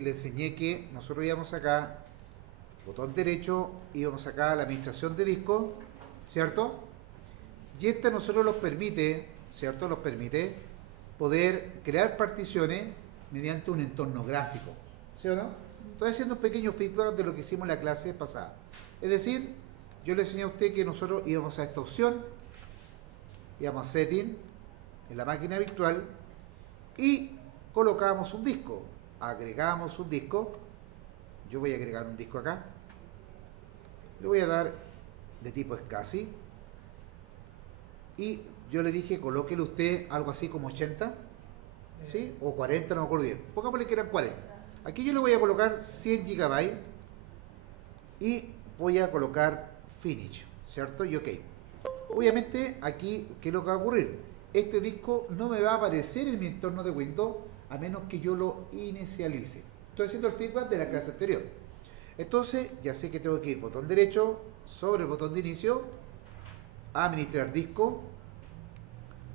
le enseñé que nosotros íbamos acá, botón derecho, íbamos acá a la administración de disco, ¿cierto? Y esta a nosotros nos permite, ¿cierto? Nos permite poder crear particiones mediante un entorno gráfico, ¿sí o no? Estoy haciendo un pequeño feedback de lo que hicimos en la clase pasada. Es decir, yo le enseñé a usted que nosotros íbamos a esta opción, íbamos a Setting, en la máquina virtual, y colocamos un disco. Agregamos un disco. Yo voy a agregar un disco acá. Le voy a dar de tipo SCSI. Y yo le dije, colóquele usted algo así como 80, ¿sí? O 40, no me acuerdo bien. Pongámosle que eran 40. Aquí yo le voy a colocar 100 GB y voy a colocar Finish, ¿cierto? Y OK. Obviamente aquí, ¿qué es lo que va a ocurrir? Este disco no me va a aparecer en mi entorno de Windows a menos que yo lo inicialice. Estoy haciendo el feedback de la clase anterior. Entonces, ya sé que tengo que ir botón derecho, sobre el botón de inicio, administrar disco,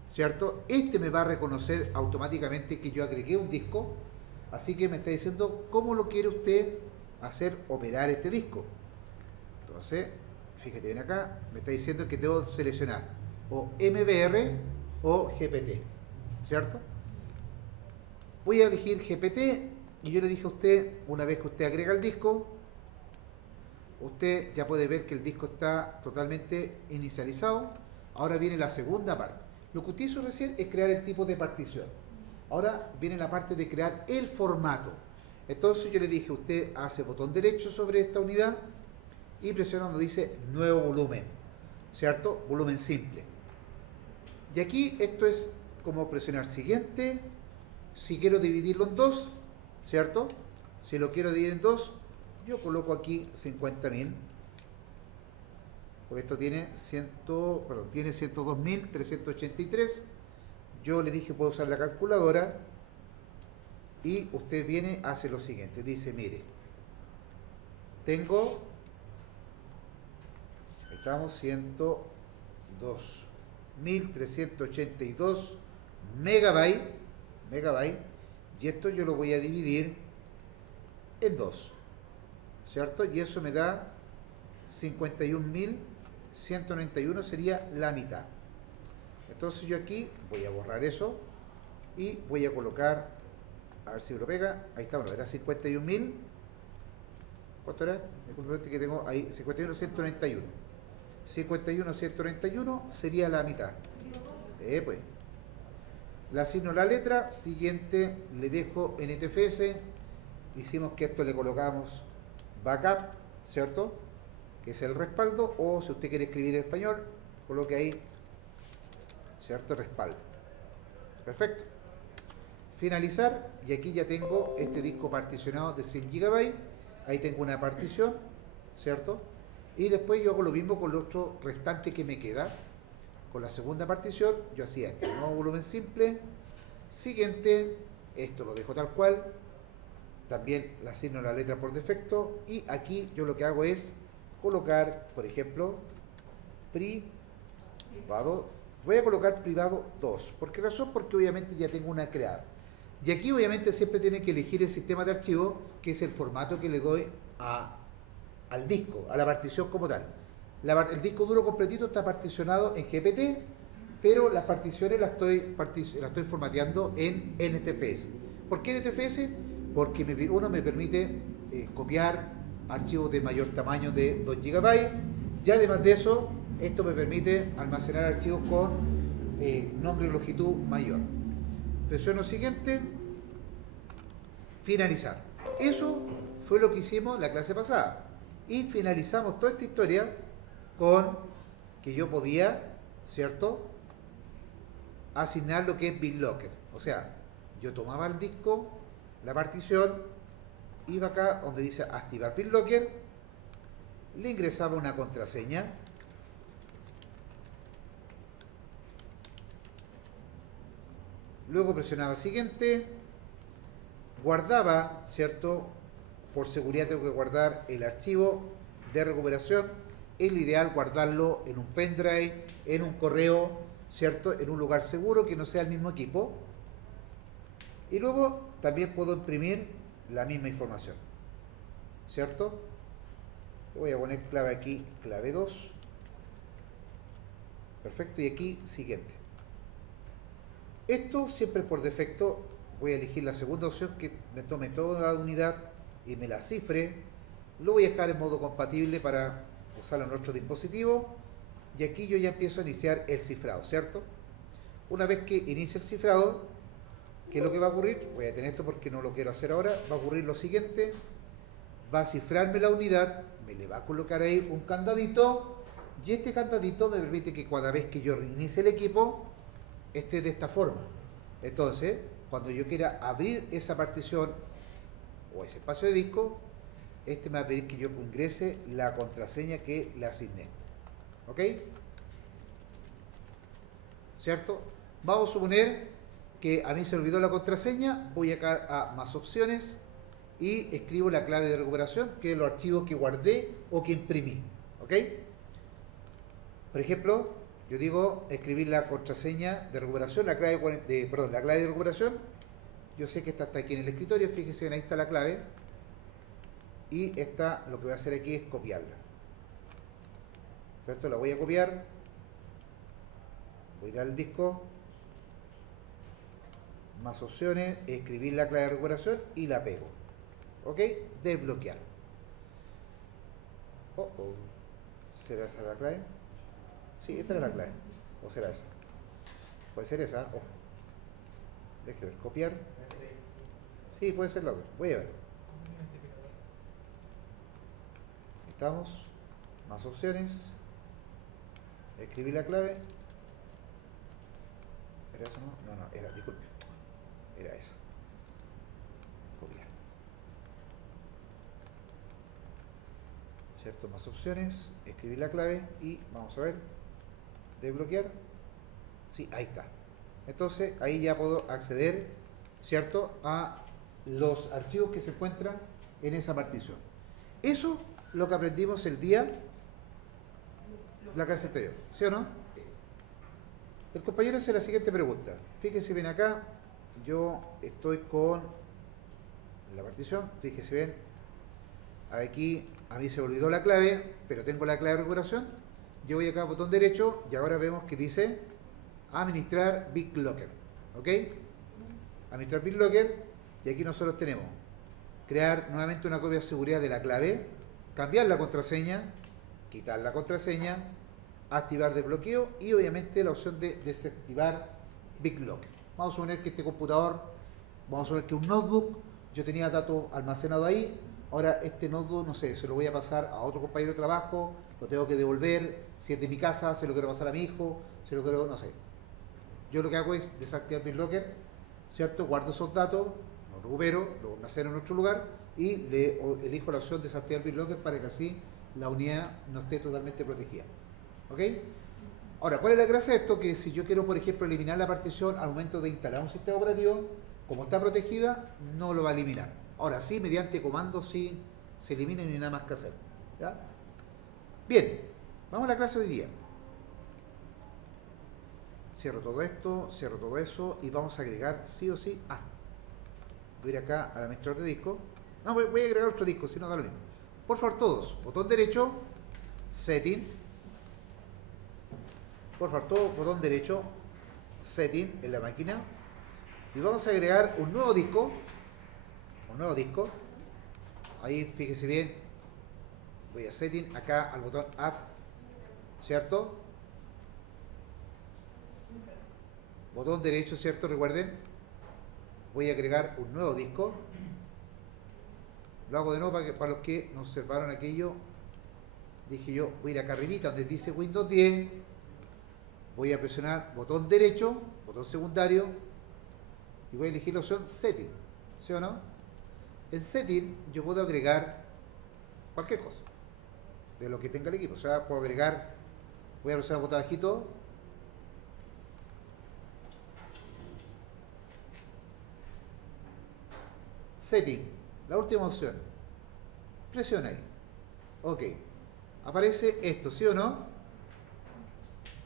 ¿cierto? Este me va a reconocer automáticamente que yo agregué un disco, así que me está diciendo cómo lo quiere usted hacer operar este disco. Entonces, fíjate bien acá, me está diciendo que tengo que seleccionar o MBR o GPT, ¿cierto? Voy a elegir GPT y yo le dije a usted, una vez que usted agrega el disco, usted ya puede ver que el disco está totalmente inicializado. Ahora viene la segunda parte. Lo que usted hizo recién es crear el tipo de partición. Ahora viene la parte de crear el formato. Entonces yo le dije, usted hace botón derecho sobre esta unidad y presiona donde dice nuevo volumen, ¿cierto? Volumen simple. Y aquí esto es como presionar siguiente. Si quiero dividirlo en dos, ¿cierto? Si lo quiero dividir en dos, yo coloco aquí 50.000, porque esto tiene 102.383. Yo le dije puedo usar la calculadora y usted viene, hace lo siguiente, dice, mire, tengo, estamos 102.382 megabytes, y esto yo lo voy a dividir en dos, ¿cierto? Y eso me da 51.191, sería la mitad. Entonces yo aquí voy a borrar eso y voy a colocar, a ver si me lo pega, ahí está, bueno, era 51.000, ¿cuánto era? Disculpe que tengo ahí, 51.191. 51.191 sería la mitad. Pues. Le asigno la letra, siguiente le dejo NTFS, hicimos que esto le colocamos backup, ¿cierto? Que es el respaldo, o si usted quiere escribir en español, coloque ahí, ¿cierto? Respaldo. Perfecto. Finalizar, y aquí ya tengo este disco particionado de 100 GB, ahí tengo una partición, ¿cierto? Y después yo hago lo mismo con el otro restante que me queda. Con la segunda partición, yo hacía esto, nuevo volumen simple, siguiente, esto lo dejo tal cual, también le asigno la letra por defecto, y aquí yo lo que hago es colocar, por ejemplo, privado, voy a colocar privado 2, ¿por qué razón? Porque obviamente ya tengo una creada. Y aquí obviamente siempre tiene que elegir el sistema de archivo, que es el formato que le doy al disco, a la partición como tal. El disco duro completito está particionado en GPT, pero las particiones las estoy formateando en NTFS. ¿Por qué NTFS? Porque uno me permite copiar archivos de mayor tamaño de 2 GB, y además de eso, esto me permite almacenar archivos con nombre y longitud mayor. Presiono siguiente, finalizar. Eso fue lo que hicimos la clase pasada. Y finalizamos toda esta historia con que yo podía, ¿cierto?, asignar lo que es BitLocker. O sea, yo tomaba el disco, la partición, iba acá donde dice activar BitLocker, le ingresaba una contraseña, luego presionaba siguiente, guardaba, ¿cierto? Por seguridad tengo que guardar el archivo de recuperación. Es ideal guardarlo en un pendrive, en un correo, ¿cierto? En un lugar seguro que no sea el mismo equipo. Y luego también puedo imprimir la misma información, ¿cierto? Voy a poner clave aquí, clave 2. Perfecto, y aquí siguiente. Esto siempre por defecto voy a elegir la segunda opción, que me tome toda la unidad y me la cifre. Lo voy a dejar en modo compatible para usarlo en otro dispositivo. Y aquí yo ya empiezo a iniciar el cifrado, ¿cierto? Una vez que inicie el cifrado, ¿qué es lo que va a ocurrir? Voy a detener esto porque no lo quiero hacer ahora. Va a ocurrir lo siguiente. Va a cifrarme la unidad, me le va a colocar ahí un candadito, y este candadito me permite que cada vez que yo reinicie el equipo esté de esta forma. Entonces, cuando yo quiera abrir esa partición o ese espacio de disco, este me va a pedir que yo ingrese la contraseña que le asigné. ¿Ok? ¿Cierto? Vamos a suponer que a mí se olvidó la contraseña, voy acá a más opciones y escribo la clave de recuperación, que es los archivos que guardé o que imprimí. ¿Ok? Por ejemplo, yo digo escribir la contraseña de recuperación, la clave la clave de recuperación. Yo sé que esta está aquí en el escritorio, fíjense, ahí está la clave. Y esta, lo que voy a hacer aquí es copiarla. ¿Cierto? La voy a copiar. Voy a ir al disco. Más opciones, escribir la clave de recuperación y la pego. ¿Ok? Desbloquear. Oh, oh. ¿Será esa la clave? Sí, esta era la clave. ¿O será esa? Puede ser esa. Oh. Deje ver. Copiar. Sí, puede ser la otra. Voy a ver. Estamos. Más opciones. Escribir la clave. ¿Era eso no? No, no, era, disculpe. Era esa. Copiar. ¿Cierto? Más opciones. Escribir la clave y vamos a ver. Desbloquear. Sí, ahí está. Entonces ahí ya puedo acceder, ¿cierto?, a los archivos que se encuentran en esa partición. Eso lo que aprendimos el día la clase anterior, ¿sí o no? El compañero hace la siguiente pregunta. Fíjese bien acá, yo estoy con la partición, fíjese bien, aquí a mí se me olvidó la clave, pero tengo la clave de recuperación. Yo voy acá a botón derecho y ahora vemos que dice administrar BitLocker. ¿Ok? Administrar BitLocker, y aquí nosotros tenemos crear nuevamente una copia de seguridad de la clave, cambiar la contraseña, quitar la contraseña, activar desbloqueo y obviamente la opción de desactivar BitLocker. Vamos a suponer que este computador, vamos a suponer que un notebook, yo tenía datos almacenados ahí, ahora este notebook, no sé, se lo voy a pasar a otro compañero de trabajo, lo tengo que devolver, si es de mi casa, se lo quiero pasar a mi hijo, se lo quiero, no sé. Yo lo que hago es desactivar BitLocker, ¿cierto? Guardo esos datos, los recupero, los almaceno en otro lugar y elijo la opción de desactivar BitLocker para que así la unidad no esté totalmente protegida. ¿Ok? Ahora, ¿cuál es la gracia de esto? Que si yo quiero, por ejemplo, eliminar la partición al momento de instalar un sistema operativo, como está protegida, no lo va a eliminar. Ahora sí, mediante comandos sí se elimina y no hay nada más que hacer. ¿Ya? Bien, vamos a la clase de hoy día. Cierro todo esto, cierro todo eso y vamos a agregar sí o sí. Voy a ir acá al administrador de disco. No, voy a agregar otro disco, si no da lo mismo. Por favor, todos, botón derecho, setting. Por favor, todos, botón derecho, setting en la máquina. Y vamos a agregar un nuevo disco. Un nuevo disco. Ahí fíjese bien. Voy a setting acá al botón add. ¿Cierto? Botón derecho, ¿cierto? Recuerden. Voy a agregar un nuevo disco. Lo hago de nuevo para los que no observaron aquello. Dije yo, voy a ir acá arribita donde dice Windows 10. Voy a presionar botón derecho, botón secundario, y voy a elegir la opción Setting. ¿Sí o no? En Setting yo puedo agregar cualquier cosa de lo que tenga el equipo. O sea, puedo agregar, voy a presionar botón bajito, Setting, la última opción. Presiona ahí. Ok. Aparece esto, ¿sí o no?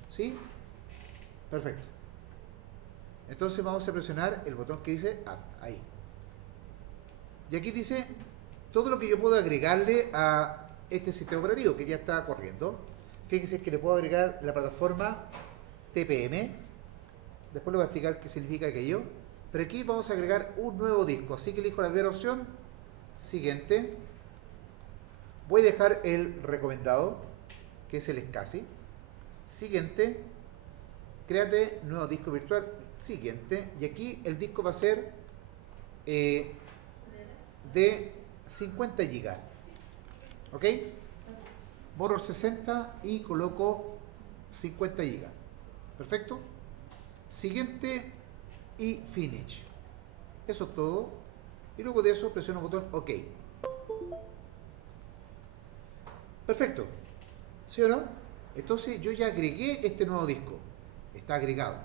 ¿Sí? Perfecto. Entonces vamos a presionar el botón que dice Add, ahí. Y aquí dice todo lo que yo puedo agregarle a este sistema operativo que ya está corriendo. Fíjense que le puedo agregar la plataforma TPM. Después le voy a explicar qué significa aquello. Pero aquí vamos a agregar un nuevo disco. Así que elijo la primera opción. Siguiente. Voy a dejar el recomendado, que es el SCSI. Siguiente. Créate nuevo disco virtual. Siguiente. Y aquí el disco va a ser de 50 GB. ¿Ok? Borro el 60 y coloco 50 GB. Perfecto. Siguiente y finish. Eso es todo. Y luego de eso presiono el botón OK. Perfecto. ¿Sí o no? Entonces yo ya agregué este nuevo disco. Está agregado.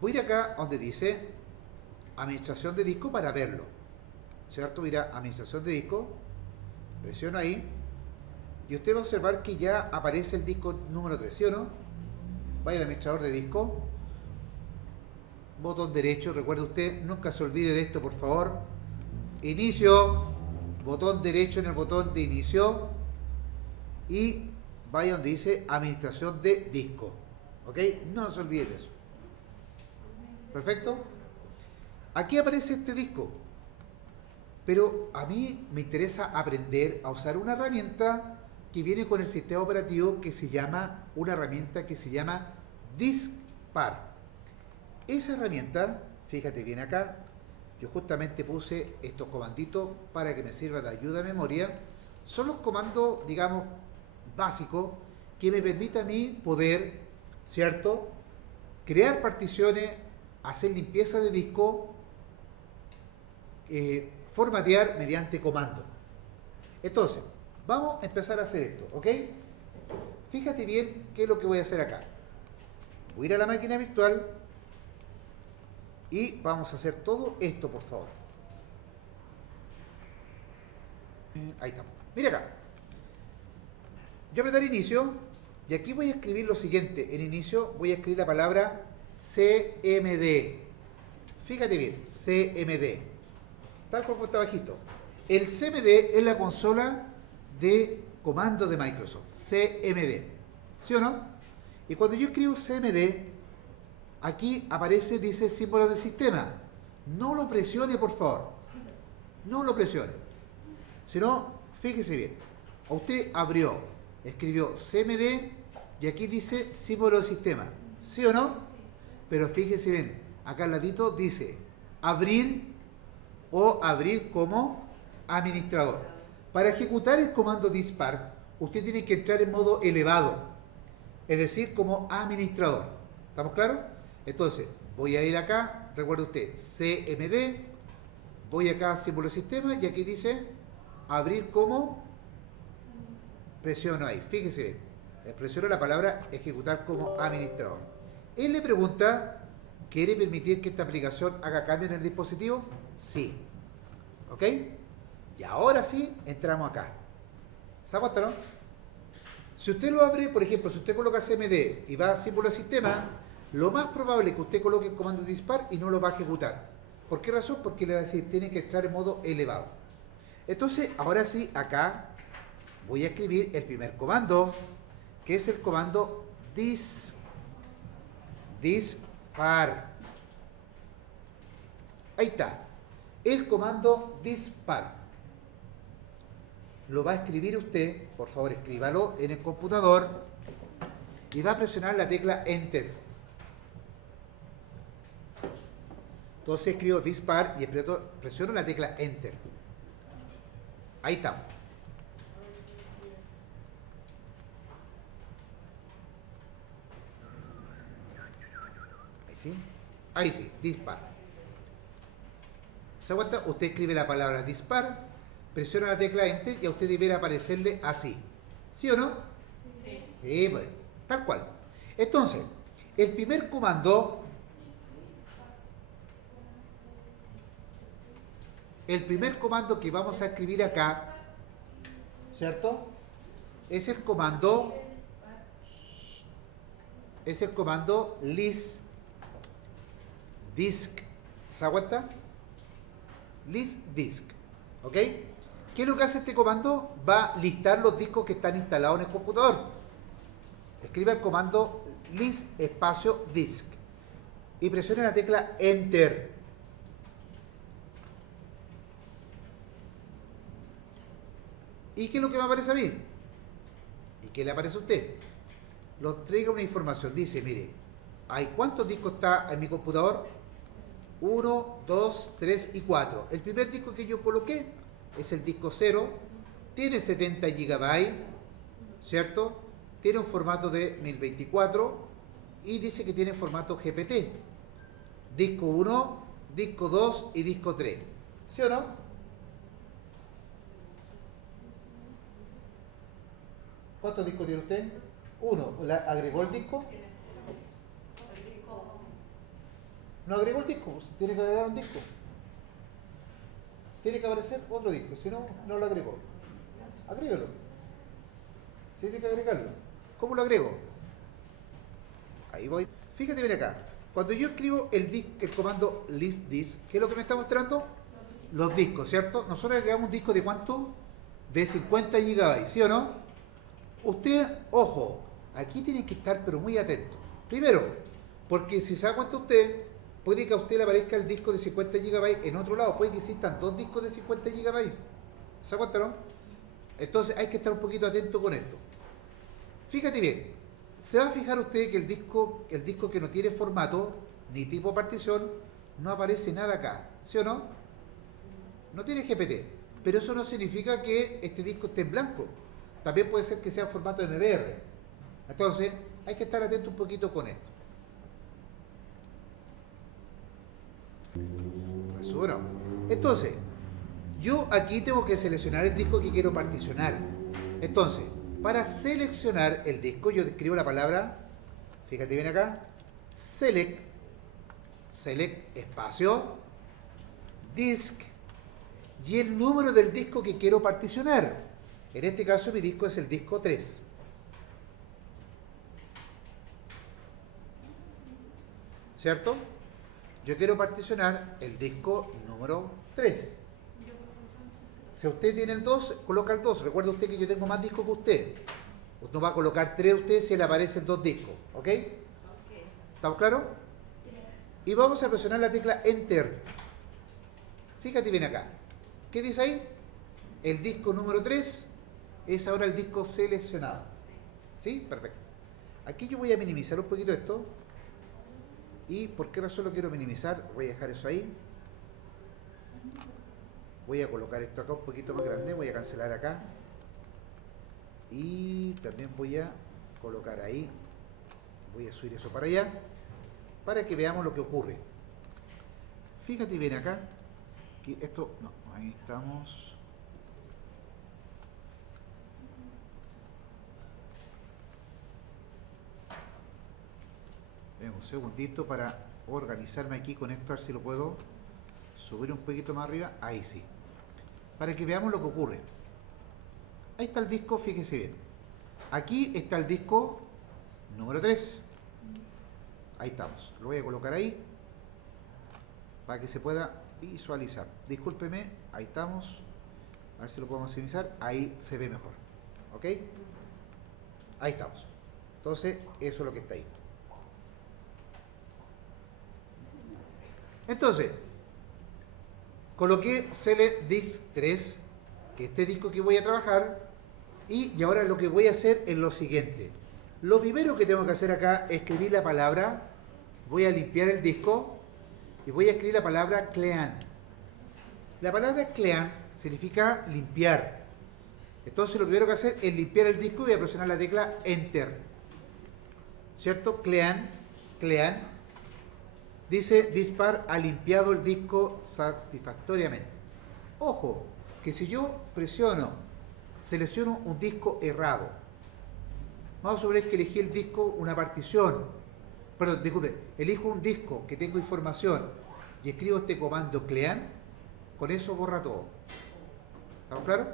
Voy a ir acá donde dice administración de disco para verlo. ¿Cierto? Voy a ir a administración de disco. Presiono ahí. Y usted va a observar que ya aparece el disco número 3, ¿sí o no? Vaya al administrador de disco. Botón derecho. Recuerde usted, nunca se olvide de esto, por favor. Inicio. Botón derecho en el botón de inicio. Y vaya donde dice administración de disco. ¿Ok? No se olvide de eso. Perfecto. Aquí aparece este disco. Pero a mí me interesa aprender a usar una herramienta que viene con el sistema operativo que se llama, una herramienta que se llama Diskpar. Esa herramienta, fíjate bien acá, yo justamente puse estos comanditos para que me sirva de ayuda a memoria. Son los comandos, digamos, básicos que me permiten a mí poder, ¿cierto?, crear particiones, hacer limpieza de disco, formatear mediante comando. Entonces, vamos a empezar a hacer esto, ¿ok? Fíjate bien qué es lo que voy a hacer acá. Voy a ir a la máquina virtual y vamos a hacer todo esto, por favor. Ahí estamos. Mira acá. Yo apretar inicio y aquí voy a escribir lo siguiente. En inicio voy a escribir la palabra CMD. Fíjate bien, CMD. Tal como está bajito. El CMD es la consola de comandos de Microsoft. CMD. ¿Sí o no? Y cuando yo escribo CMD, aquí aparece, dice símbolo de sistema. No lo presione, por favor. No lo presione. Si no, fíjese bien. A usted abrió, escribió CMD y aquí dice símbolo de sistema. ¿Sí o no? Pero fíjese bien. Acá al ladito dice abrir o abrir como administrador. Para ejecutar el comando dispar, usted tiene que entrar en modo elevado, es decir, como administrador. ¿Estamos claros? Entonces, voy a ir acá, recuerde usted, CMD, voy acá a símbolo de sistema y aquí dice abrir como, presiono ahí, fíjese bien, presiono la palabra ejecutar como administrador. Él le pregunta, ¿quiere permitir que esta aplicación haga cambios en el dispositivo? Sí. ¿Ok? Y ahora sí, entramos acá. ¿Se aguanta, no? Si usted lo abre, por ejemplo, si usted coloca CMD y va a símbolo de sistema, lo más probable es que usted coloque el comando dispar y no lo va a ejecutar. ¿Por qué razón? Porque le va a decir, tiene que entrar en modo elevado. Entonces, ahora sí, acá voy a escribir el primer comando, que es el comando dispar. Ahí está. El comando dispar. Lo va a escribir usted, por favor escríbalo en el computador y va a presionar la tecla Enter. Entonces escribo dispar y presiono la tecla Enter. Ahí estamos. Ahí sí. Ahí sí, dispar. ¿Se aguanta? Usted escribe la palabra dispar, presiona la tecla Enter y a usted deberá aparecerle así. ¿Sí o no? Sí. Sí, pues, tal cual. Entonces, el primer comando, que vamos a escribir acá, ¿cierto? Es el comando list disk. ¿Se aguanta? list disk. ¿Ok? ¿Qué es lo que hace este comando? Va a listar los discos que están instalados en el computador. Escriba el comando list espacio disk y presione la tecla Enter. ¿Y qué es lo que me aparece a mí? ¿Y qué le aparece a usted? Nos traiga una información. Dice, mire, ¿hay cuántos discos está en mi computador? 1, 2, 3 y 4. El primer disco que yo coloqué es el disco 0. Tiene 70 GB, ¿cierto? Tiene un formato de 1024 y dice que tiene formato GPT. Disco 1, disco 2 y disco 3. ¿Sí o no? ¿Cuántos discos tiene usted? Uno. ¿Agregó el disco? No agregó el disco, pues tiene que agregar un disco. Tiene que aparecer otro disco, si no, no lo agregó. Agrégalo. Sí, tiene que agregarlo. ¿Cómo lo agrego? Ahí voy. Fíjate bien acá. Cuando yo escribo el comando listDisk, ¿qué es lo que me está mostrando? Los discos, ¿cierto? Nosotros agregamos un disco de ¿cuánto? De 50 GB, ¿sí o no? Usted, ojo, aquí tiene que estar pero muy atento. Primero, porque si se da cuenta usted, puede que a usted le aparezca el disco de 50 GB en otro lado. Puede que existan dos discos de 50 GB. ¿Se da cuenta, no? Entonces hay que estar un poquito atento con esto. Fíjate bien, se va a fijar usted que el disco que no tiene formato ni tipo partición, no aparece nada acá, ¿sí o no? No tiene GPT, pero eso no significa que este disco esté en blanco. También puede ser que sea en formato MBR. Entonces, hay que estar atento un poquito con esto. Resumo. Entonces, yo aquí tengo que seleccionar el disco que quiero particionar. Entonces, para seleccionar el disco, yo escribo la palabra, fíjate bien acá, select espacio, disk, y el número del disco que quiero particionar. En este caso mi disco es el disco 3. ¿Cierto? Yo quiero particionar el disco número 3. Si usted tiene el 2, coloca el 2. Recuerde usted que yo tengo más discos que usted. Usted va a colocar 3 usted si le aparecen 2 discos. ¿Ok? ¿Estamos claros? Y vamos a presionar la tecla Enter. Fíjate bien acá. ¿Qué dice ahí? El disco número 3 es ahora el disco seleccionado. ¿Sí? Perfecto. Aquí yo voy a minimizar un poquito esto. ¿Y por qué razón lo quiero minimizar? Voy a dejar eso ahí. Voy a colocar esto acá un poquito más grande. Voy a cancelar acá. Y también voy a colocar ahí. Voy a subir eso para allá. Para que veamos lo que ocurre. Fíjate bien acá. Que esto, no, ahí estamos. Un segundito para organizarme aquí con esto, a ver si lo puedo subir un poquito más arriba. Ahí sí. Para que veamos lo que ocurre. Ahí está el disco, fíjese bien. Aquí está el disco número 3. Ahí estamos. Lo voy a colocar ahí para que se pueda visualizar. Discúlpeme, ahí estamos. A ver si lo podemos maximizar. Ahí se ve mejor. ¿Ok? Ahí estamos. Entonces, eso es lo que está ahí. Entonces, coloqué Select Disk 3, que es este disco que voy a trabajar, y ahora lo que voy a hacer es lo siguiente. Lo primero que tengo que hacer acá es escribir la palabra, voy a limpiar el disco, y voy a escribir la palabra clean. La palabra clean significa limpiar. Entonces lo primero que hacer es limpiar el disco y voy a presionar la tecla Enter. ¿Cierto? Clean. Dice Dispar ha limpiado el disco satisfactoriamente. Ojo, que si yo selecciono un disco errado, vamos a suponer que elegí el disco, una partición, perdón, disculpe, elijo un disco que tengo información y escribo este comando clean, con eso borra todo. ¿Estamos claros?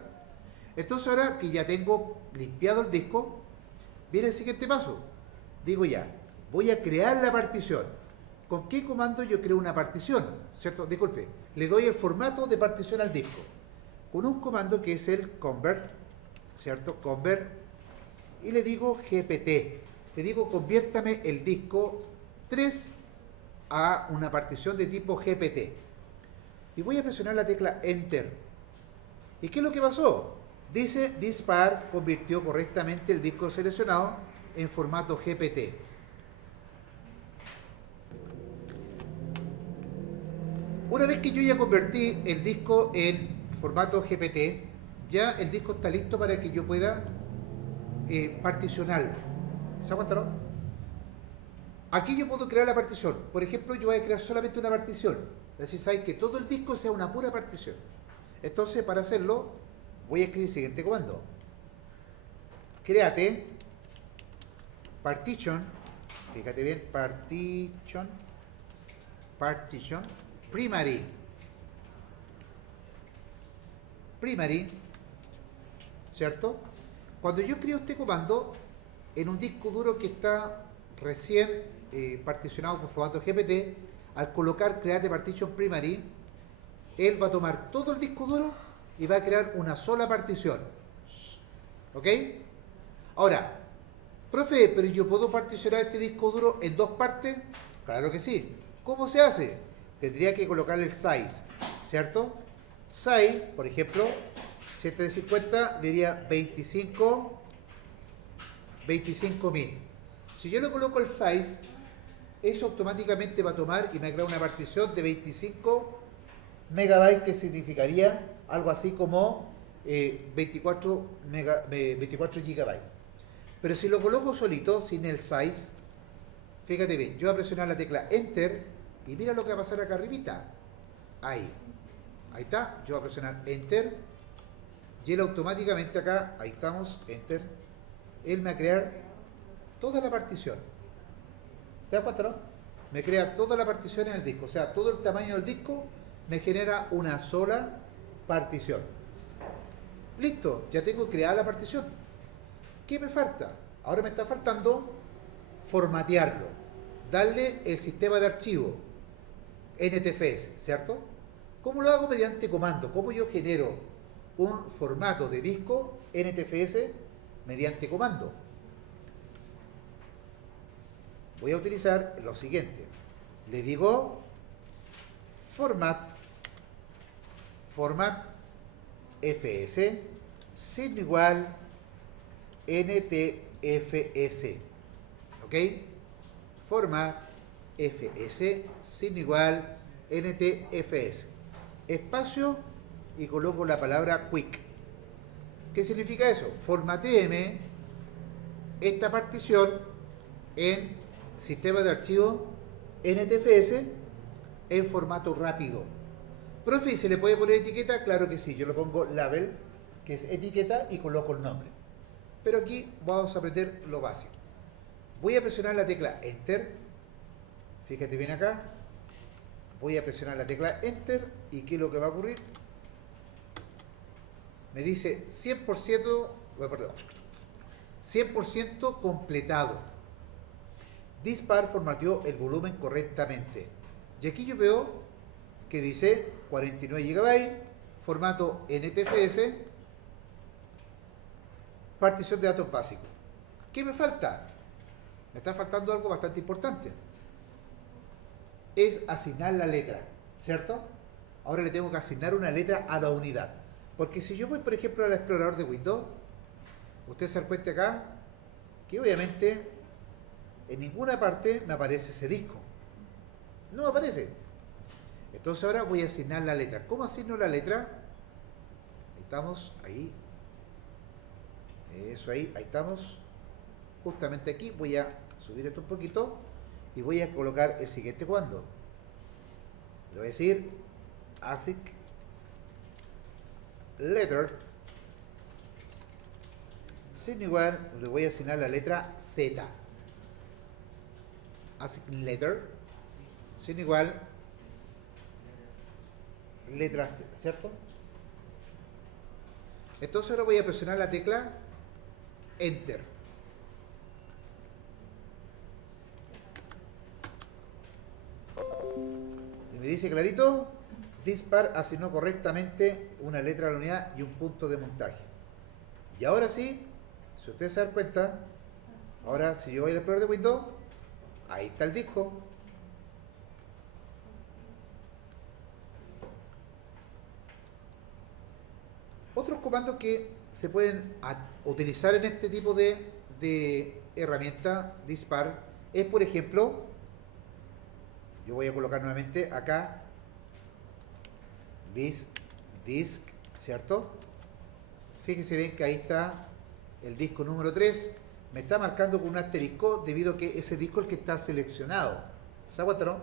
Entonces ahora que ya tengo limpiado el disco, viene el siguiente paso. Digo ya, voy a crear la partición. ¿Con qué comando yo creo una partición? ¿Cierto? Disculpe, le doy el formato de partición al disco con un comando que es el convert, ¿cierto? Convert, y le digo GPT, le digo conviértame el disco 3 a una partición de tipo GPT y voy a presionar la tecla Enter. ¿Y qué es lo que pasó? Dice Dispar convirtió correctamente el disco seleccionado en formato GPT. Una vez que yo ya convertí el disco en formato GPT, ya el disco está listo para que yo pueda particionarlo. ¿Se aguantaron? Aquí yo puedo crear la partición. Por ejemplo, yo voy a crear solamente una partición. Es decir, sabes que todo el disco sea una pura partición. Entonces, para hacerlo, voy a escribir el siguiente comando. Créate partition, fíjate bien, partition, primary, ¿cierto? Cuando yo creo este comando en un disco duro que está recién particionado por formato GPT, al colocar create partition primary, él va a tomar todo el disco duro y va a crear una sola partición. ¿Ok? Ahora, profe, ¿pero yo puedo particionar este disco duro en dos partes? Claro que sí. ¿Cómo se hace? Tendría que colocarle el size, ¿cierto? Size, por ejemplo, 750 diría 25.000. Si yo le coloco el size, eso automáticamente va a tomar y me va a crear una partición de 25 megabytes, que significaría algo así como 24 gigabytes. Pero si lo coloco solito, sin el size, fíjate bien, yo voy a presionar la tecla Enter y mira lo que va a pasar acá arribita. Ahí está, yo voy a presionar Enter y él automáticamente acá, ahí estamos, Enter, él me va a crear toda la partición. ¿Te das cuenta, no? Me crea toda la partición en el disco, o sea, todo el tamaño del disco me genera una sola partición. Listo, ya tengo creada la partición. ¿Qué me falta? Ahora me está faltando formatearlo, darle el sistema de archivo NTFS, ¿cierto? ¿Cómo lo hago? Mediante comando. ¿Cómo yo genero un formato de disco NTFS mediante comando? Voy a utilizar lo siguiente. Le digo format fs sin igual NTFS. ¿Ok? Format fs sin igual NTFS. Espacio y coloco la palabra quick. ¿Qué significa eso? Formatéeme esta partición en sistema de archivo NTFS en formato rápido. Profe, ¿se le puede poner etiqueta? Claro que sí, yo le pongo label, que es etiqueta, y coloco el nombre. Pero aquí vamos a aprender lo básico. Voy a presionar la tecla Enter. Fíjate bien acá. Voy a presionar la tecla Enter y ¿qué es lo que va a ocurrir? Me dice 100%, perdón, 100% completado. Dispar formateó el volumen correctamente. Y aquí yo veo que dice 49 GB, formato NTFS, partición de datos básicos. ¿Qué me falta? Me está faltando algo bastante importante. Es asignar la letra, ¿cierto? Ahora le tengo que asignar una letra a la unidad. Porque si yo voy, por ejemplo, al explorador de Windows, usted se da cuenta acá que obviamente en ninguna parte me aparece ese disco. No me aparece. Entonces ahora voy a asignar la letra. ¿Cómo asigno la letra? Ahí estamos, ahí. Eso ahí estamos. Justamente aquí voy a subir esto un poquito y voy a colocar el siguiente comando. Le voy a decir ASIC letter sin igual, le voy a asignar la letra Z. ASIC letter sin igual letra Z, ¿cierto? Entonces ahora voy a presionar la tecla Enter. Y me dice clarito, Dispar asignó correctamente una letra a la unidad y un punto de montaje. Y ahora sí, si ustedes se dan cuenta, ahora si yo voy al explorador de Windows, ahí está el disco. Otros comandos que se pueden utilizar en este tipo de herramienta Dispar es, por ejemplo, yo voy a colocar nuevamente acá disk, ¿cierto? Fíjense bien que ahí está el disco número 3. Me está marcando con un asterisco debido a que ese disco es el que está seleccionado. ¿Se aguanta, no?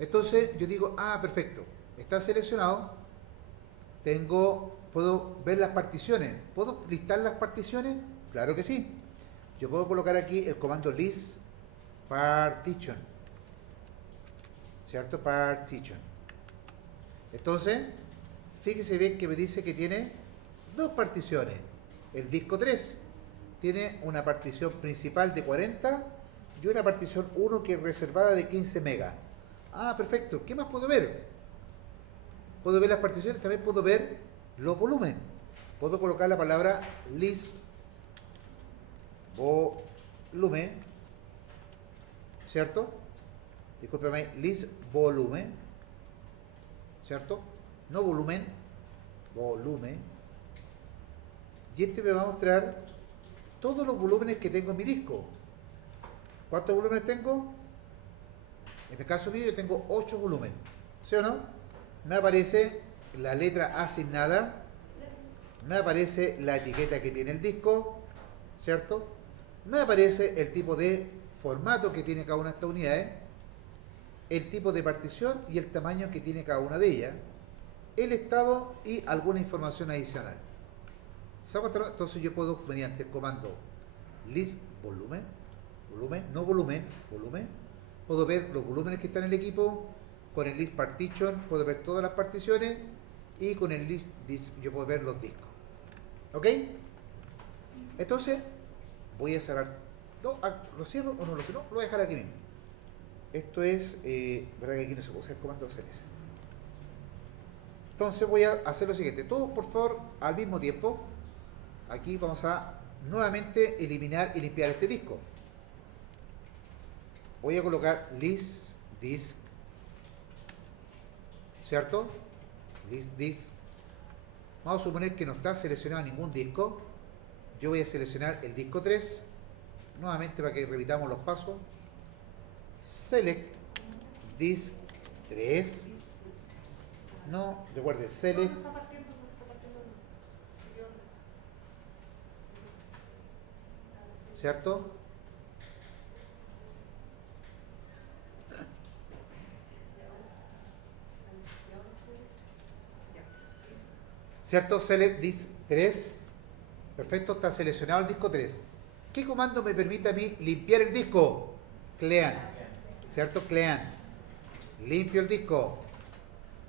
Entonces yo digo, perfecto, está seleccionado. Puedo ver las particiones. ¿Puedo listar las particiones? Claro que sí. Yo puedo colocar aquí el comando list partition, ¿cierto? Partition. Entonces, fíjese bien que me dice que tiene dos particiones. El disco 3 tiene una partición principal de 40 y una partición 1 que es reservada de 15 megas. Perfecto. ¿Qué más puedo ver? Puedo ver las particiones, también puedo ver los volúmenes. Puedo colocar la palabra list volumen, ¿cierto? Discúlpeme, list volumen, ¿cierto? No volumen, volumen. Y este me va a mostrar todos los volúmenes que tengo en mi disco. ¿Cuántos volúmenes tengo? En el caso mío yo tengo 8 volúmenes, ¿sí o no? Me aparece la letra asignada, me aparece la etiqueta que tiene el disco, ¿cierto? Me aparece el tipo de formato que tiene cada una de estas unidades, el tipo de partición y el tamaño que tiene cada una de ellas, el estado y alguna información adicional. Entonces yo puedo, mediante el comando list volumen, no volumen, volumen, puedo ver los volúmenes que están en el equipo. Con el list partition puedo ver todas las particiones y con el list disk yo puedo ver los discos. ¿Ok? Entonces voy a cerrar. No, ¿lo cierro o no lo cierro? Lo voy a dejar aquí mismo. Esto es, verdad que aquí no se puede hacer comando CLS. Entonces voy a hacer lo siguiente. Todos por favor al mismo tiempo. Aquí vamos a nuevamente eliminar y limpiar este disco. Voy a colocar list disk, ¿cierto? List disk. Vamos a suponer que no está seleccionado ningún disco. Yo voy a seleccionar el disco 3. Nuevamente para que repitamos los pasos. Select disk 3. No, recuerde, select. ¿Cierto? ¿Cierto? Select disk 3. Perfecto, está seleccionado el disco 3. ¿Qué comando me permite a mí limpiar el disco? Clean. ¿Cierto? Clean. Limpio el disco.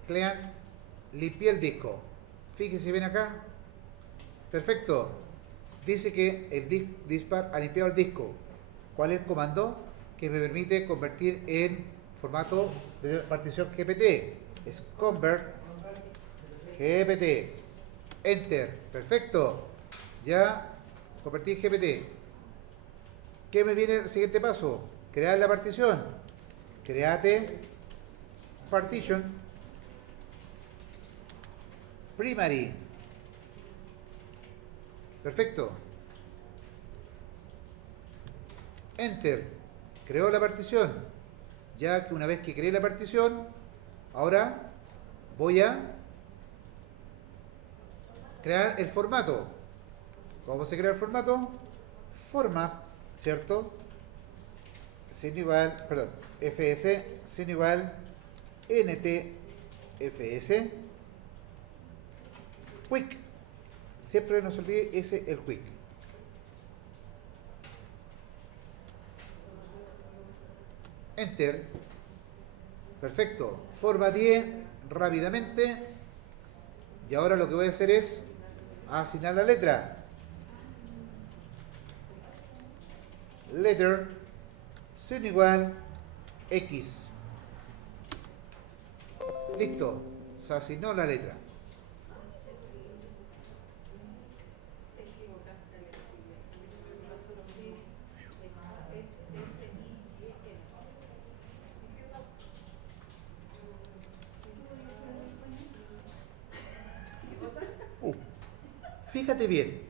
Clean. Limpié el disco. Fíjese bien acá. Perfecto. Dice que el Dispar ha limpiado el disco. ¿Cuál es el comando? Que me permite convertir en formato de partición GPT. Es convert GPT. Enter. Perfecto. Ya convertí en GPT. ¿Qué me viene el siguiente paso? Crear la partición. Create partition primary. Perfecto. Enter. Creó la partición. Ya que una vez que creé la partición, ahora voy a crear el formato. ¿Cómo se crea el formato? Format, ¿cierto? Sin igual, perdón, fs, sin igual, ntfs, quick. Siempre no se olvide ese, el quick. Enter. Perfecto. Formateé rápidamente. Y ahora lo que voy a hacer es asignar la letra. Letter sin igual X. Listo. se asignó la letra. Fíjate bien,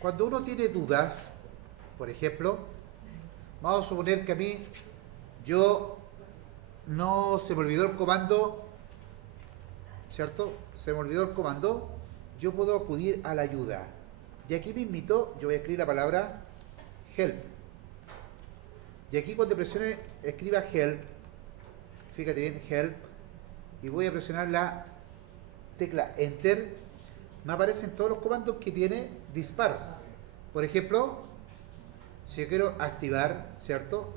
cuando uno tiene dudas, por ejemplo, vamos a suponer que a mí, yo no se me olvidó el comando, ¿cierto? Se me olvidó el comando, yo puedo acudir a la ayuda. Y aquí mismito, yo voy a escribir la palabra help. Y aquí cuando presione, escriba help, fíjate bien, help, y voy a presionar la tecla enter, me aparecen todos los comandos que tiene dispar. Por ejemplo, si yo quiero activar, ¿cierto?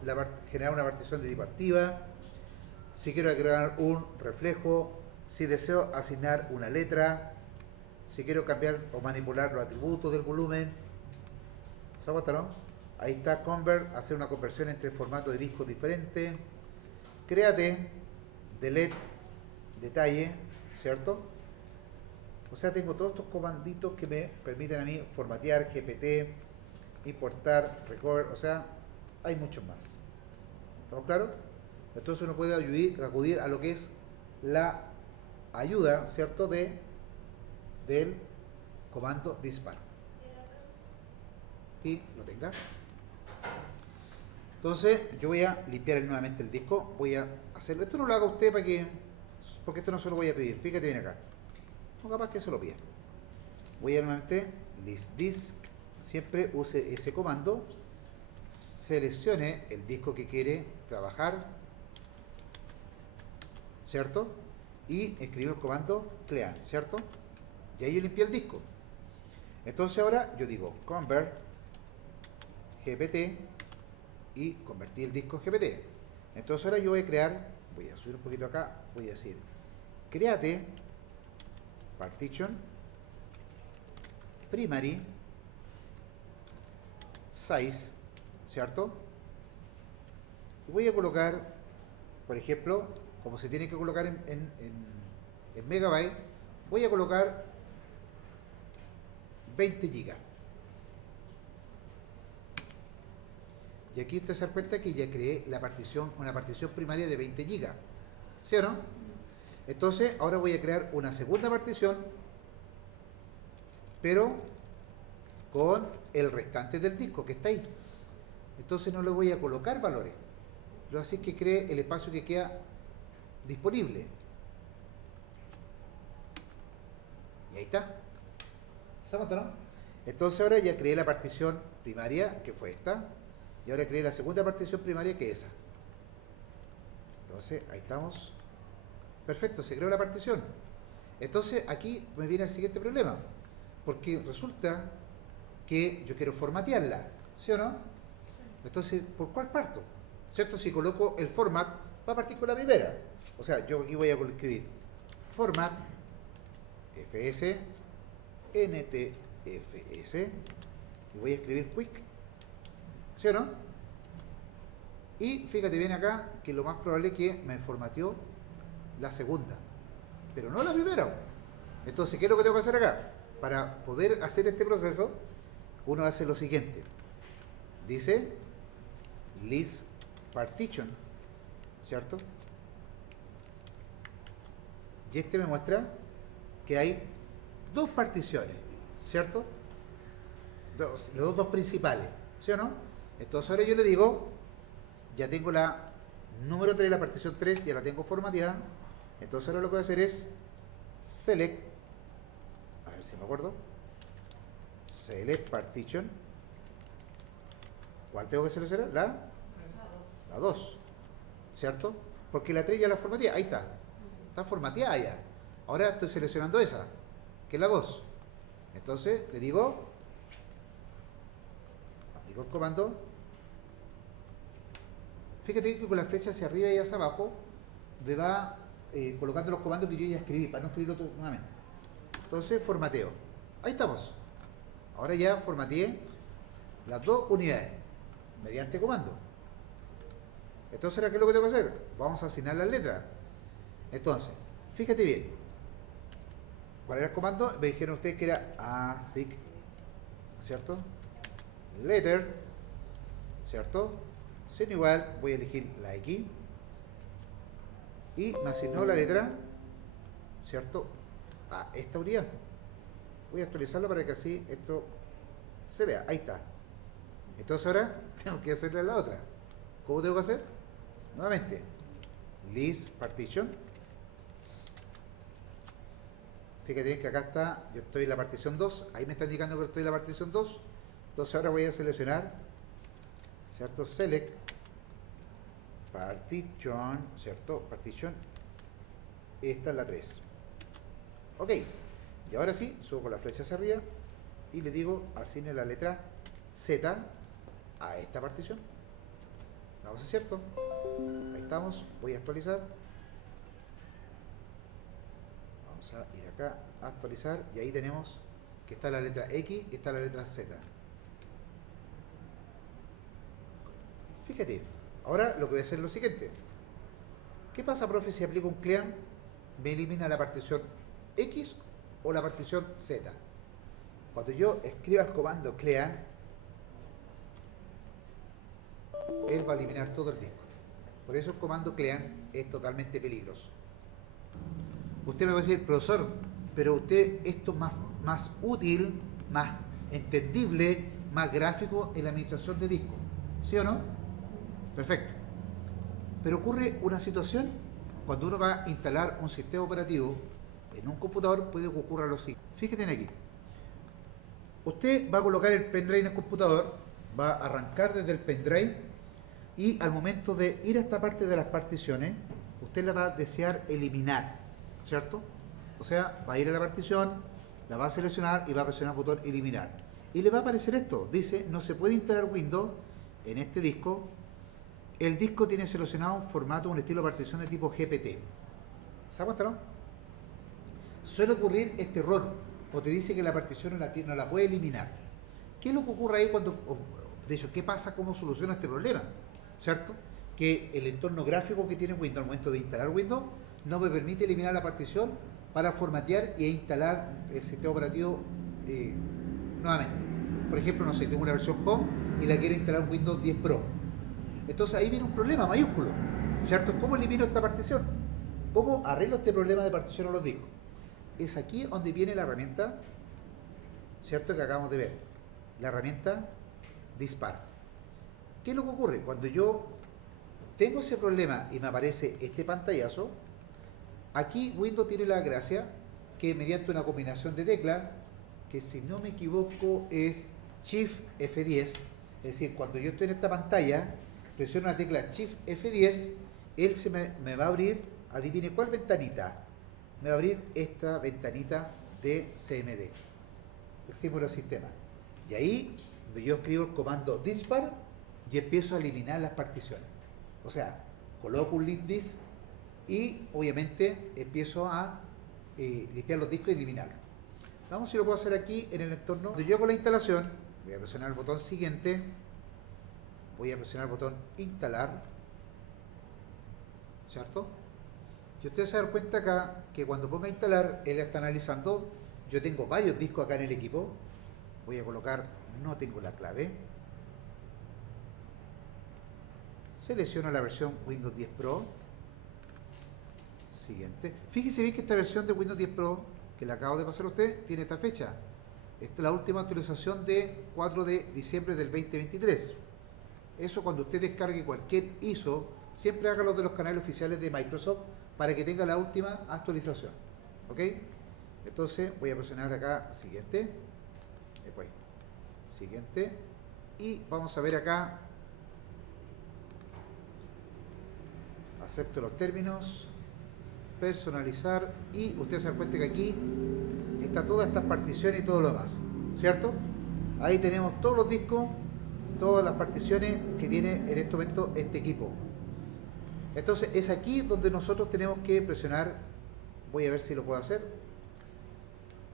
Generar una partición de tipo activa, si quiero agregar un reflejo, si deseo asignar una letra, si quiero cambiar o manipular los atributos del volumen. ¿Se aguanta, no? Ahí está convert, hacer una conversión entre formatos de discos diferentes. Créate, delete, detalle, ¿cierto? O sea, tengo todos estos comanditos que me permiten a mí formatear, GPT, importar, recover, o sea, hay muchos más. ¿Estamos claros? Entonces uno puede acudir a lo que es la ayuda, ¿cierto? Del comando dispar. Y lo tenga. Entonces yo voy a limpiar nuevamente el disco. Voy a hacerlo. Esto no lo haga usted para que, porque esto no se lo voy a pedir. Fíjate bien acá. No, capaz que se lo pida. Voy a nuevamente list disk. Siempre use ese comando. Seleccione el disco que quiere trabajar, ¿cierto? Y escribo el comando clean, ¿cierto? Y ahí yo limpié el disco. Entonces ahora yo digo convert GPT y convertí el disco GPT. Entonces ahora yo voy a crear, voy a subir un poquito acá, voy a decir create partition primary size, ¿cierto? Y voy a colocar, por ejemplo, como se tiene que colocar en megabyte, voy a colocar 20 gigas. Y aquí usted se da cuenta que ya creé la partición, una partición primaria de 20 gigas, ¿sí o no? Entonces ahora voy a crear una segunda partición, pero con el restante del disco que está ahí. Entonces no le voy a colocar valores, lo así es que cree el espacio que queda disponible. Y ahí está. ¿Se nota, no? Entonces ahora ya creé la partición primaria, que fue esta, y ahora creé la segunda partición primaria, que es esa. Entonces ahí estamos. Perfecto, se creó la partición. Entonces aquí me viene el siguiente problema, porque resulta que yo quiero formatearla, ¿sí o no? Entonces, ¿por cuál parto? ¿Cierto? Si coloco el format, va a partir con la primera. O sea, yo aquí voy a escribir format fs ntfs y voy a escribir quick, ¿sí o no? Y fíjate bien acá que lo más probable es que me formateó la segunda, pero no la primera. Entonces, ¿qué es lo que tengo que hacer acá? Para poder hacer este proceso, uno hace lo siguiente. Dice list partition, ¿cierto? Y este me muestra que hay dos particiones, ¿cierto? Los dos principales, ¿sí o no? Entonces ahora yo le digo, ya tengo la número 3, la partición 3, ya la tengo formateada. Entonces ahora lo que voy a hacer es select, a ver si me acuerdo, select partition. ¿Cuál tengo que seleccionar? La 2, ¿cierto? Porque la 3 ya la formateé, ahí está formateada ya. Ahora estoy seleccionando esa, que es la 2. Entonces le digo, aplico el comando. Fíjate que con la flecha hacia arriba y hacia abajo me va colocando los comandos que yo ya escribí, para no escribirlo todo nuevamente. Entonces formateo. Ahí estamos. Ahora ya formateé las dos unidades mediante comando. Entonces, ¿ahora qué es lo que tengo que hacer? Vamos a asignar las letras. Entonces, fíjate bien, ¿Cuál era el comando? Me dijeron ustedes que era ASIC, ¿cierto? Letter, ¿cierto? Sin igual, voy a elegir la X y me asignó la letra, ¿cierto? A esta unidad. Voy a actualizarlo para que así esto se vea. Ahí está. Entonces ahora tengo que hacerle la otra. ¿Cómo tengo que hacer? Nuevamente, list partition. Fíjate que acá está, yo estoy en la partición 2, ahí me está indicando que estoy en la partición 2. Entonces ahora voy a seleccionar, ¿cierto? Select partition, ¿cierto? Partition. Esta es la 3. Ok, y ahora sí, subo con la flecha hacia arriba y le digo asigne la letra Z a esta partición. Vamos a cierto. Ahí estamos, voy a actualizar. Vamos a ir acá, a actualizar, y ahí tenemos que está la letra X y está la letra Z. Fíjate, ahora lo que voy a hacer es lo siguiente. ¿Qué pasa, profe, si aplico un clean? ¿Me elimina la partición X o la partición Z? Cuando yo escriba el comando clean, él va a eliminar todo el disco. Por eso el comando clean es totalmente peligroso. Usted me va a decir, profesor, pero usted esto es más útil, más entendible, más gráfico en la administración de disco. ¿Sí o no? Perfecto. Pero ocurre una situación cuando uno va a instalar un sistema operativo en un computador, puede que ocurra lo siguiente. Fíjate aquí. Usted va a colocar el pendrive en el computador, va a arrancar desde el pendrive y al momento de ir a esta parte de las particiones, usted la va a desear eliminar, ¿cierto? O sea, va a ir a la partición, la va a seleccionar y va a presionar el botón eliminar. Y le va a aparecer esto, dice, no se puede instalar Windows en este disco. El disco tiene seleccionado un formato, un estilo de partición de tipo GPT. ¿Se aguanta, no? Suele ocurrir este error, o te dice que la partición no la puede eliminar. ¿Qué es lo que ocurre ahí cuando, de hecho, qué pasa, cómo soluciona este problema? ¿Cierto? Que el entorno gráfico que tiene Windows al momento de instalar Windows no me permite eliminar la partición para formatear e instalar el sistema operativo nuevamente. Por ejemplo, no sé, tengo una versión Home y la quiero instalar en Windows 10 Pro. Entonces ahí viene un problema mayúsculo, ¿cierto? ¿Cómo elimino esta partición? ¿Cómo arreglo este problema de partición a los discos? Es aquí donde viene la herramienta, ¿cierto? Que acabamos de ver. La herramienta Dispar. ¿Qué es lo que ocurre? Cuando yo tengo ese problema y me aparece este pantallazo, aquí Windows tiene la gracia que mediante una combinación de teclas, que si no me equivoco es Shift F10, es decir, cuando yo estoy en esta pantalla, presiono la tecla Shift F10, él me va a abrir, adivine cuál ventanita, me va a abrir esta ventanita de CMD, el símbolo de sistema. Y ahí yo escribo el comando dispar y empiezo a eliminar las particiones. O sea, coloco un link disk y obviamente empiezo a limpiar los discos y eliminarlos. Vamos si lo puedo hacer aquí en el entorno. Cuando yo hago la instalación, voy a presionar el botón siguiente, voy a presionar el botón instalar, ¿cierto? Y ustedes se dan cuenta acá que cuando ponga a instalar, él está analizando. Yo tengo varios discos acá en el equipo. Voy a colocar, no tengo la clave. Selecciono la versión Windows 10 Pro. Siguiente. Fíjese bien que esta versión de Windows 10 Pro, que le acabo de pasar a usted, tiene esta fecha. Esta es la última actualización de 4 de diciembre del 2023. Eso cuando usted descargue cualquier ISO, siempre hágalo de los canales oficiales de Microsoft para que tenga la última actualización. ¿Ok? Entonces voy a presionar acá siguiente. Después, siguiente. Y vamos a ver acá. Acepto los términos. Personalizar. Y usted se da cuenta que aquí está todas estas particiones y todo lo demás. ¿Cierto? Ahí tenemos todos los discos, todas las particiones que tiene en este momento este equipo. Entonces es aquí donde nosotros tenemos que presionar. Voy a ver si lo puedo hacer.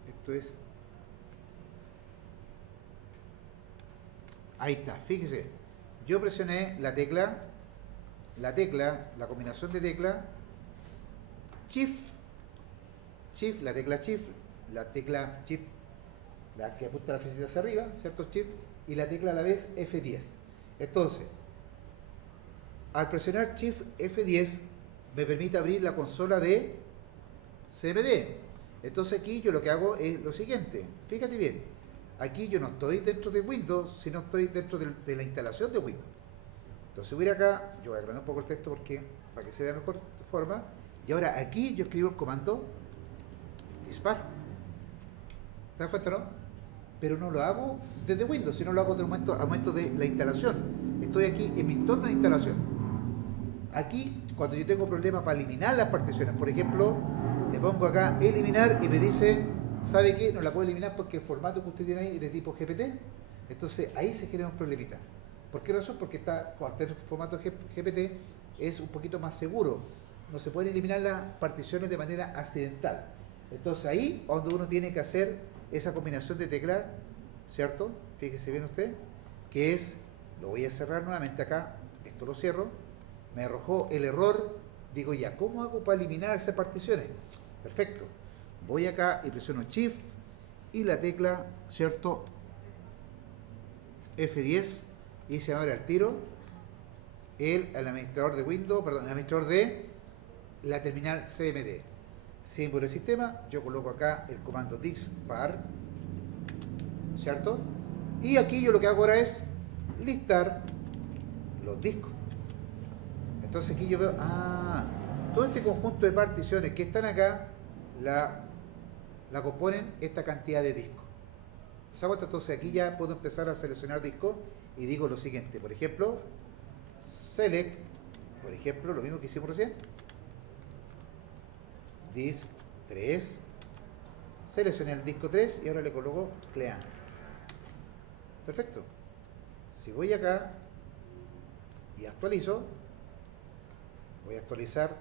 Esto es, ahí está, fíjese, yo presioné la combinación de tecla Shift, la tecla Shift, la tecla Shift, la que apunta la flechita hacia arriba, ¿cierto? Shift, y la tecla a la vez F10. Entonces, al presionar Shift F10 me permite abrir la consola de CMD. Entonces aquí yo lo que hago es lo siguiente, fíjate bien, aquí yo no estoy dentro de Windows, sino estoy dentro de la instalación de Windows. Entonces voy a ir acá, yo voy a agrandar un poco el texto porque para que se vea mejor forma, y ahora aquí yo escribo el comando dispar. ¿Te das cuenta, no? Pero no lo hago desde Windows, sino lo hago al momento de la instalación. Estoy aquí en mi entorno de instalación. Aquí, cuando yo tengo problemas para eliminar las particiones, por ejemplo, le pongo acá eliminar y me dice, ¿sabe qué? No la puedo eliminar porque el formato que usted tiene ahí es de tipo GPT. Entonces ahí se genera un problemita. ¿Por qué razón? Porque está, cuando el formato GPT es un poquito más seguro. No se pueden eliminar las particiones de manera accidental. Entonces ahí donde uno tiene que hacer esa combinación de teclas, ¿cierto? Fíjese bien usted, que es, lo voy a cerrar nuevamente acá, esto lo cierro, me arrojó el error, digo ya, ¿cómo hago para eliminar esas particiones? Perfecto, voy acá y presiono Shift y la tecla, ¿cierto? F10 y se abre al tiro el administrador de Windows, perdón, el administrador de la terminal CMD. Símbolo de sistema, yo coloco acá el comando dispar, ¿cierto? Y aquí yo lo que hago ahora es listar los discos. Entonces aquí yo veo, todo este conjunto de particiones que están acá, la componen esta cantidad de discos. ¿Se aguanta? Entonces aquí ya puedo empezar a seleccionar discos y digo lo siguiente, por ejemplo, select, por ejemplo, lo mismo que hicimos recién, disk 3, seleccioné el disco 3 y ahora le coloco clean. Perfecto. Si voy acá y actualizo, voy a actualizar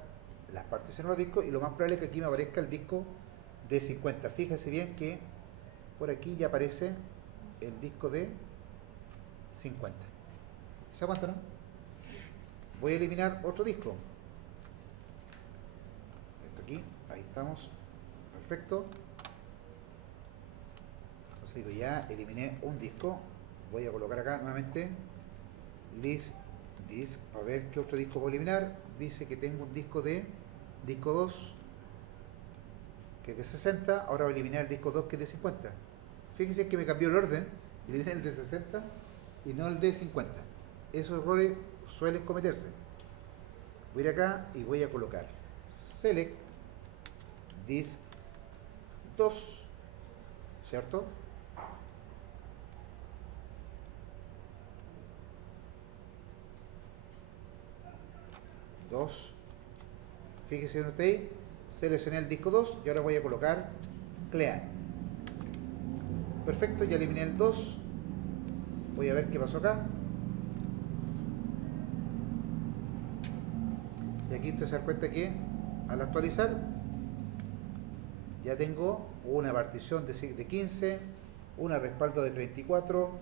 las particiones de los discos y lo más probable es que aquí me aparezca el disco de 50. Fíjese bien que por aquí ya aparece el disco de 50. ¿Se aguanta, no? Voy a eliminar otro disco. Esto aquí, ahí estamos. Perfecto. Entonces digo ya, eliminé un disco. Voy a colocar acá nuevamente list disk para ver qué otro disco puedo eliminar. Dice que tengo un disco de disco 2 que es de 60, ahora voy a eliminar el disco 2 que es de 50. Fíjense que me cambió el orden, eliminé el de 60 y no el de 50. Esos errores suelen cometerse. Voy a ir acá y voy a colocar select disk 2, ¿cierto? Dos. Fíjese en usted, seleccioné el disco 2 y ahora voy a colocar clear. Perfecto, ya eliminé el 2. Voy a ver qué pasó acá. Y aquí usted se da cuenta que al actualizar ya tengo una partición de 15, una respaldo de 34,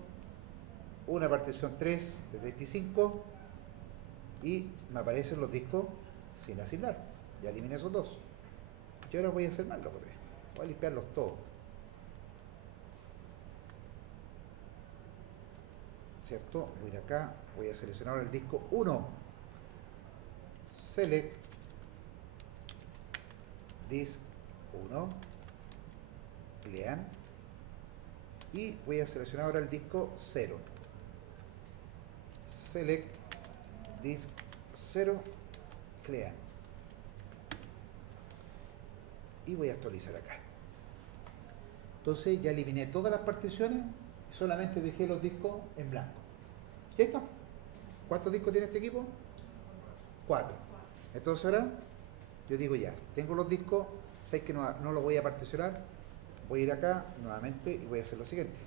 una partición 3 de 35 y me aparecen los discos sin asignar. Ya eliminé esos dos. Y ahora voy a hacer más, loco. Voy a limpiarlos todos. ¿Cierto? Voy a ir acá, voy a seleccionar el disco 1. Select disk 1. Clean. Y voy a seleccionar ahora el disco 0. Select disk 0. Clean. Y voy a actualizar acá. Entonces ya eliminé todas las particiones, solamente dejé los discos en blanco. ¿Ya está? ¿Cuántos discos tiene este equipo? 4. Entonces ahora yo digo ya, tengo los discos, sé que no los voy a particionar, voy a ir acá nuevamente y voy a hacer lo siguiente.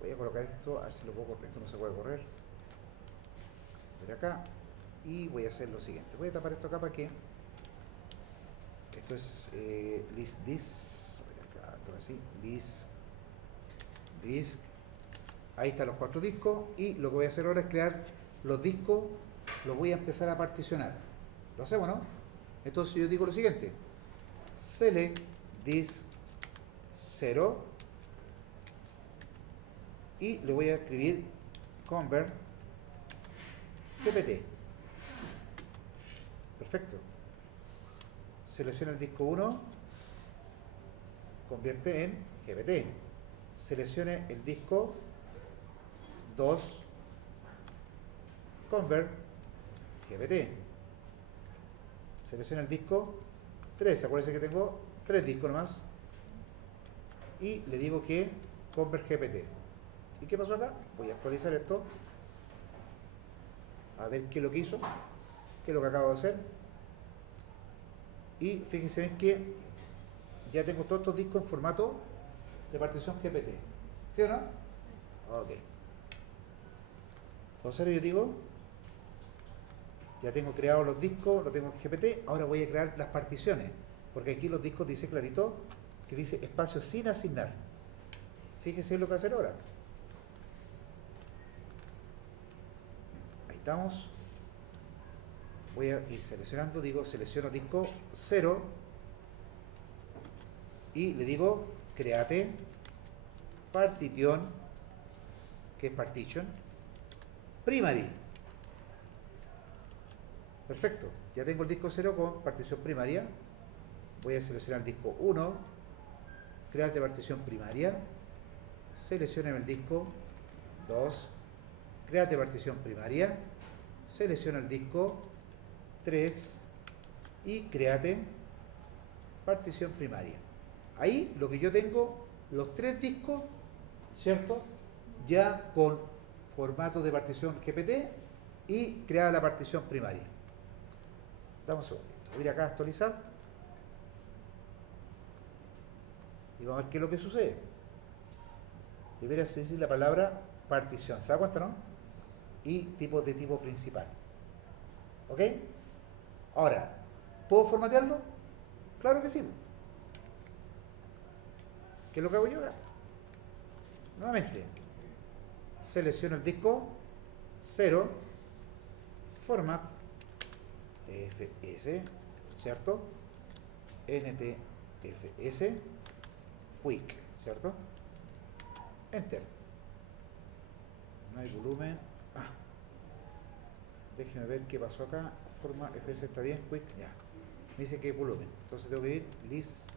Voy a colocar esto, a ver si lo puedo correr, esto no se puede correr. Voy acá y voy a hacer lo siguiente. Voy a tapar esto acá para que esto es list disk, acá, esto así, list disk. Ahí están los 4 discos y lo que voy a hacer ahora es crear los discos, los voy a empezar a particionar. ¿Lo hacemos, no? Entonces yo digo lo siguiente: select disk 0 y le voy a escribir convert gpt. Perfecto. Selecciona el disco 1, convierte en gpt. Seleccione el disco 2, convert gpt. Selecciona el disco 3, acuérdense que tengo 3 discos nomás, y le digo que convert gpt. ¿Y qué pasó acá? Voy a actualizar esto, a ver qué es lo que hizo, qué es lo que acabo de hacer. Y fíjense bien que ya tengo todos estos discos en formato de partición GPT. ¿Sí o no? Ok. Entonces ahora yo digo, ya tengo creados los discos, lo tengo en GPT, ahora voy a crear las particiones, porque aquí los discos dice clarito que dice espacio sin asignar. Fíjense lo que voy a hacer ahora. Ahí estamos. Voy a ir seleccionando, digo, selecciono disco 0 y le digo create partition, que es partition primary. Perfecto, ya tengo el disco 0 con partición primaria. Voy a seleccionar el disco 1, crear de partición primaria, selecciono el disco 2, create partición primaria, selecciona el disco 3 y créate partición primaria. Ahí lo que yo tengo, los 3 discos, ¿cierto? Ya con formato de partición GPT y creada la partición primaria. Damos un segundo. Voy a ir acá a actualizar y vamos a ver qué es lo que sucede. Debería decir la palabra partición, ¿se da cuenta, no? Y tipo de tipo principal. ¿Ok? Ahora, ¿puedo formatearlo? Claro que sí. ¿Qué es lo que hago yo ahora? Nuevamente, selecciono el disco 0, format fs, ¿cierto? ntfs quick, ¿cierto? Enter. No hay volumen. Déjeme ver qué pasó acá. Forma fs está bien, quick, ya. Me dice que hay volumen. Entonces tengo que ir list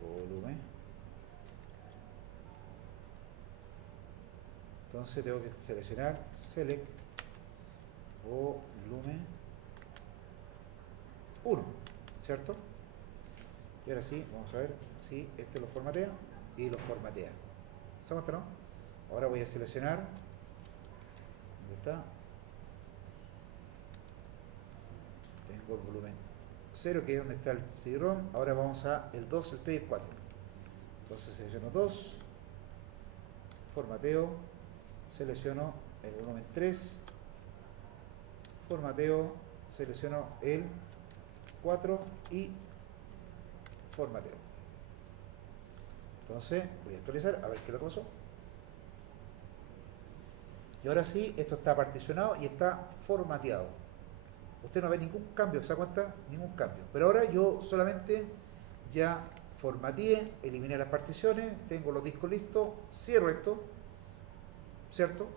volumen. Entonces tengo que seleccionar select volumen 1, ¿cierto? Y ahora sí, vamos a ver si este lo formatea y lo formatea. ¿Se muestra, no? Ahora voy a seleccionar, ¿dónde está? Tengo el volumen 0, que es donde está el CD-ROM. Ahora vamos a el 2, el 3 y el 4. Entonces selecciono 2, formateo, selecciono el volumen 3, formateo, selecciono el 4 y formateo. Entonces voy a actualizar a ver qué es lo que pasó. Y ahora sí, esto está particionado y está formateado. Usted no ve ningún cambio, ¿se da cuenta? Ningún cambio. Pero ahora yo solamente ya formateé, eliminé las particiones, tengo los discos listos, cierro esto, ¿cierto?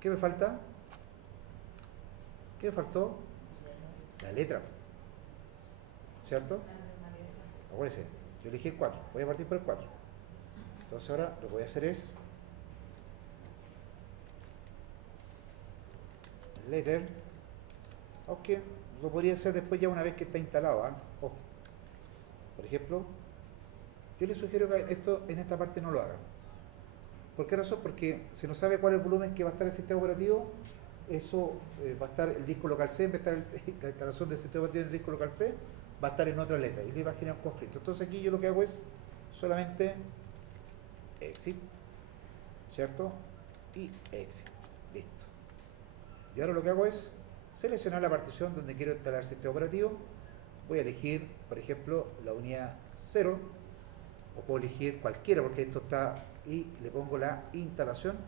¿Qué me falta? ¿Qué me faltó? La letra, ¿cierto? Acuérdense, yo elegí el 4, voy a partir por el 4. Entonces ahora lo que voy a hacer es letter, aunque lo podría hacer después ya una vez que está instalado, ¿eh? Ojo. Por ejemplo, yo les sugiero que esto en esta parte no lo hagan. ¿Por qué razón? Porque si no sabe cuál es el volumen que va a estar el sistema operativo, eso va a estar el disco local C, en vez de estar la instalación del sistema operativo en el disco local C, va a estar en otra letra y le va a generar un conflicto. Entonces aquí yo lo que hago es solamente exit, ¿cierto? Y exit. Listo. Y ahora lo que hago es seleccionar la partición donde quiero instalar el sistema operativo. Voy a elegir, por ejemplo, la unidad 0, o puedo elegir cualquiera porque esto está, y le pongo la instalación.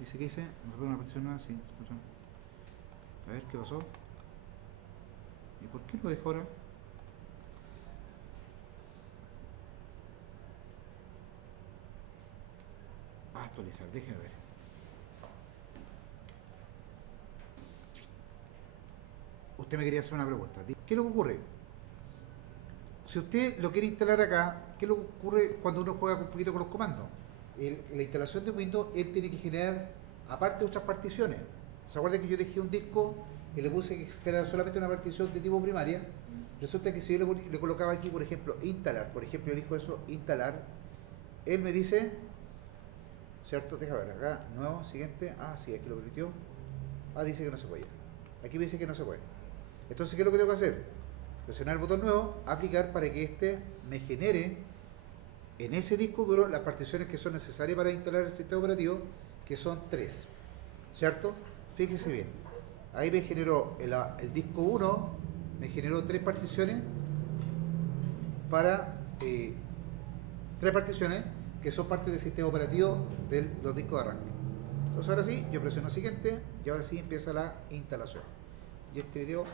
Dice que dice, una partición nueva, sí. A ver qué pasó. ¿Y por qué lo dejo ahora? Va a actualizar, déjeme ver. Usted me quería hacer una pregunta. ¿Qué es lo que ocurre? Si usted lo quiere instalar acá, ¿qué es lo que ocurre cuando uno juega un poquito con los comandos? La instalación de Windows, él tiene que generar, aparte, otras particiones. ¿Se acuerda que yo dejé un disco y le puse que generara solamente una partición de tipo primaria? Resulta que si yo le colocaba aquí, por ejemplo, instalar, por ejemplo, yo elijo eso, instalar, él me dice, ¿cierto? Deja ver acá, nuevo, siguiente, sí, aquí lo permitió. Dice que no se puede. Aquí me dice que no se puede. Entonces, ¿qué es lo que tengo que hacer? Presionar el botón nuevo, aplicar para que este me genere en ese disco duro las particiones que son necesarias para instalar el sistema operativo, que son 3, ¿cierto? Fíjese bien, ahí me generó el disco 1, me generó 3 particiones para 3 particiones que son parte del sistema operativo de los discos de arranque. Entonces ahora sí, yo presiono siguiente y ahora sí empieza la instalación. Y este video